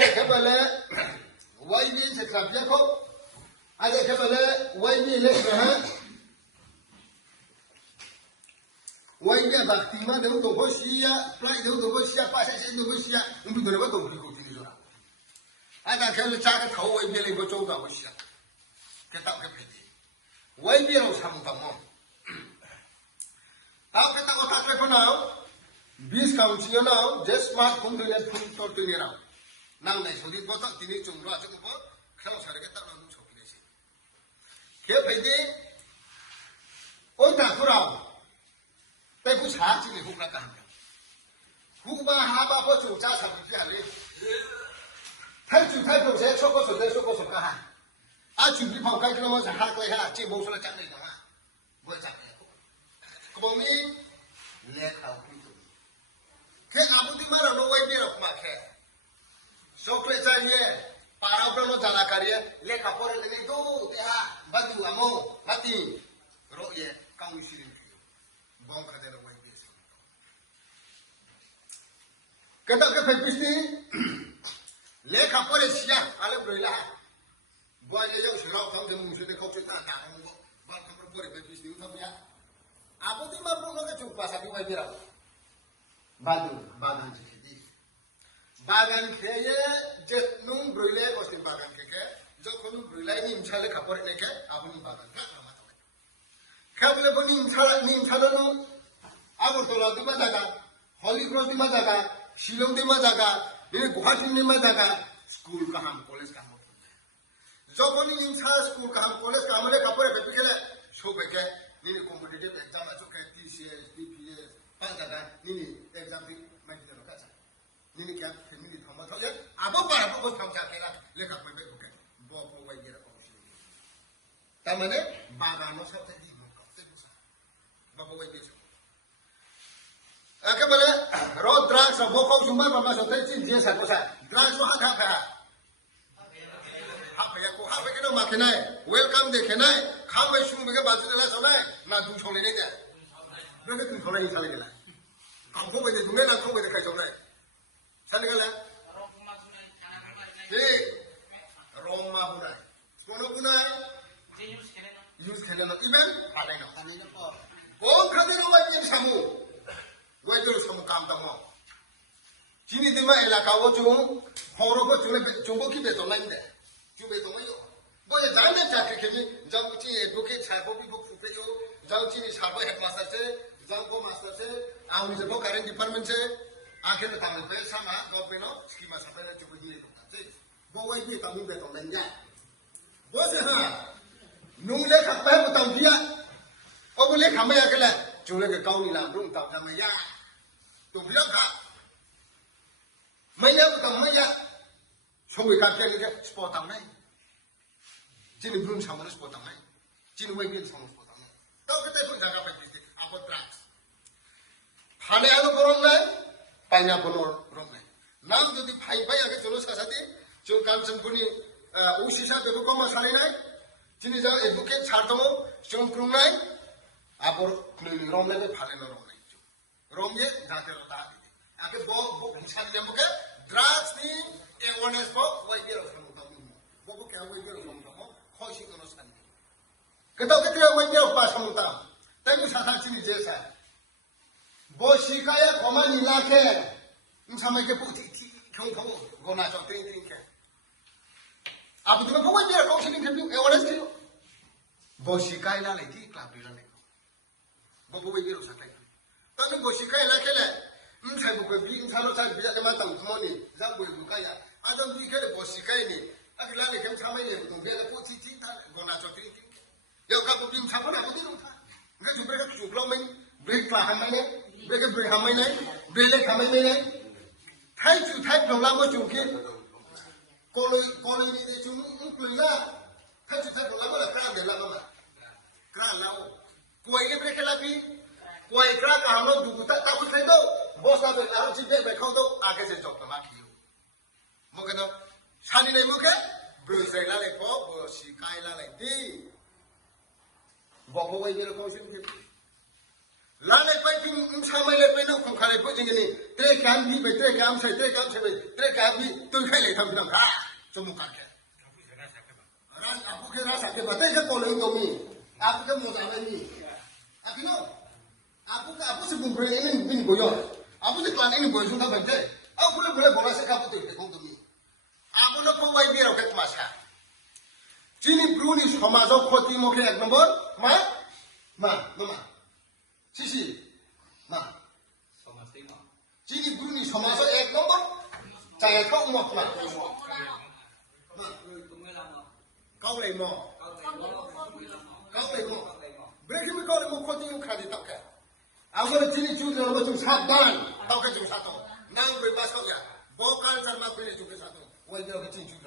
ada kebale wai ni setrap ya ko ada kebale wai ni le ha wai ni bakti ma de to ko sia plai de to ko sia pa se de ko sia ndu de ba to ko ti lo ada kebale cha ka thau wai ni le ko chou ta ko sia ke ta ke phe di wai ni ro sam ta mo ta ke ta ko ta ke ko na 20 kaunti yo now just mark kum de phun to ti ni ra nang nei sodi ko ta ti ni chung ro cha ko khelo sa re ke ta no chok ni si ke phe di oi ta ko ra pe ku sa chi ni hu na ka hu ba ha ba ko chu cha sa bi pya le thai chu thai ko se chok ko so de so ko so ka ha a chu bi phau kai ko ma sa ha ko ha chi mo so la cha nei da ha bo cha ko bo mi le khau ke abu di mara no wai biro kuma ke sokle chahiye para no jana kariye le kapore le do te ha badu amo hati ro ye kaung sirin ki bom khade no wai biro kata ke fepisti le kapore sia ale broila boy le yo shiro kham de mu se khau ta ta mo ba kapore fepisti u tham ya abu di mara no ke chupa sa bi wai biro Badu, bagan khedi. Bagan kheye je nung broile ko sin bagan kheke, jo konu broile ni imchale khapore neke, abuni bagan ka nama tole. Khable boni imchale no, abur tola di ma jaga, Holy Cross di ma jaga, Shillong di ma jaga, ni Guwahati di ma jaga, school ka ham, college ka ham. Jo konu imchale school ka ham, college ka hamle khapore pepi khele, shobe ke, ni competitive exam acho ke TCS, BPS, Panjaga, ni exam bi mai de lo ka cha ni kya ni thama tho ye abo para bo tham cha ke la le ka pe be ko ke bo wai ye ra ko shi ta mane ba ga no sa te di mo ka te sa ba bo wai ye sa aka mane ro drug sa bo ko sumba ba ma sa te chin je sa ko sa drug so ha tha kha ha pe ya ko ha pe ke no ma ke nai welcome de ke nai kha mai shu me ke ba chu la sa nai na du chong le ne de be ke tu chong le sa le la Ang kung pwede dungan, ang kung pwede kayo na eh. Saan ka lang? Hey, Roma bunay. Ano bunay? Use kailan na. Even? Palay na. Kanina po. Kung kanina wag yung samu. Wag yung samu kamta mo. Sini di ma elaka wo chung, horo ko chung ko ki beto na hindi. Chung beto na yun. Boya dahil na chakri kemi, jang uchi educate chako bi buk fupe yo, jang uchi ni chako headmaster se, jang ko master se, आउनी से वो current department से आखिर में तामिल पे sama government scheme से पहले जो भी होता है वो वही भी तामिल पे तो नहीं है वो से हाँ नूले का पे बताऊं दिया और बोले हमें क्या ले चूल्हे के काउनी लाम रूम ताऊ जमे या तो बिया का मैं या बताऊं मैं या शोभे का क्या लेके स्पॉट आऊं नहीं जिन ब्रूम सामने स्पॉट आऊं नहीं जिन वही भी सामने स्पॉट आऊं नहीं तो कितने पुन जगह पे दिखते आप drugs Hane ano korong nai, paina kono korong nai. Nam jadi phai phai age cholo sasati, jo kansan puni usisa bebo koma sali nai, jini ja educate chartamo, jom krung nai, apor klili rom nai phale no rom nai. Rom ye jate ro ta. Age bo busan le muke drugs ni awareness bo wai biro samu ta mu. Bo ko kya wai biro samu ta mo, khoshi kono san. Keto ketre wai biro pa samu ta. Tai mu sa chini jesa. Bo shikaya koma nila ke, sampai ke putih kong kong gona chong ting ting ke. Abu tu kong wajib kong sini ke tu, awareness ke. Bo shikaya la lagi klub bila ni. Bo wajib lo sakai. Tapi bo shikaya la ke le, saya bukan bi, saya lo saya bisa kemana tamu semua ni, saya boleh buka ya. Ada bi ke bo shikaya ni, aku lagi kem sampai ni, tu dia le putih ting tan gona chong ting ting. Ya kau bi sampai aku di rumah. Enggak jumpa ke cukup main break lah hamilnya. Break break hamai nai, break hamai nai. Thai chu thai dong lam mo chu ki. Koloi ni de chu klui la. Thai chu thai dong lam mo la kra de la ma. Kra lao. Koi le break la bi. Koi kra ka ham lo du ta ta ku thai do. Boss ta be la chi be be khau do a ke se chok ta ma ki yo. Mo ke no. Sani nei mo ke. Break sai la le ko bo si kai la le ti. Bo bo wai be lo ko shin ki. လာလိုက်ပိုက်ပြီးဆမ်းမလေးပဲလို့ခုခါလေးပို့ချင်းကနေတဲ့ကံပြီးပဲတဲ့ကံဆိုင်တဲ့ကံဆိုင်ပဲတဲ့ကံပြီးတွေ့ခိုက်လေထမ်းပြတာကျုံမကခဲ့ရန်အခုခေရစားခဲ့ပါတဲ့ကပေါ်လုံးတော့မီအခုကမိုးစားလည်းမီအခုနော်အခုစဘူးဘရင်းင်းဘင်းကိုရောအခုစကန်င်းကိုယူတာပဲတဲ့အခုလည်းဘယ်ဘောလာစကားပတ်တဲ့ကုန်တော့မီအခုလည်းပေါ်ဝိုင်းပြီးတော့ကတ်မစားJini Bruni Hamazo Koti Moke at number Ma Sisi Ma Jini Bruni Hamazo at number Saya kau mau Ma Kau lagi mau Breaking me call him Koti Ukadi Taka Aku ada Jini Juni Nama Jum Sadan Tau ke Jum Satu Nang Bebas Kau ya Bokal sama Pilih Jum Satu Wajah ke Jini Juni